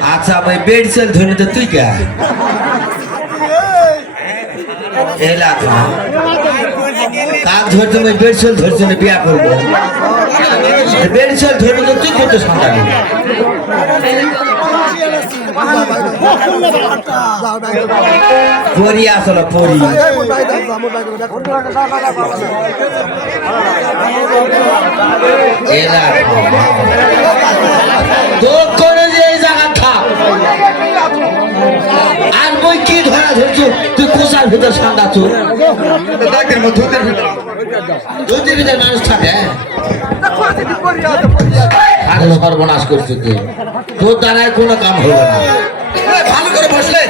Bed sell ধরে তো তুই কে? এলা কাক ধরতে আমি বেড সেল ধরছি না বিয়া করব। বেড সেল ধরে তো তুই করতে সন্তানি? পরি আসলো পরি। এলা কোষার ভিতর সান্দা চুল। দুধের ভিতর। মানুষ থাকে আর সর্বনাশ করছে তুই। তোর দ্বারায় কোনো কাম হবে না। ভালো করে বসলে।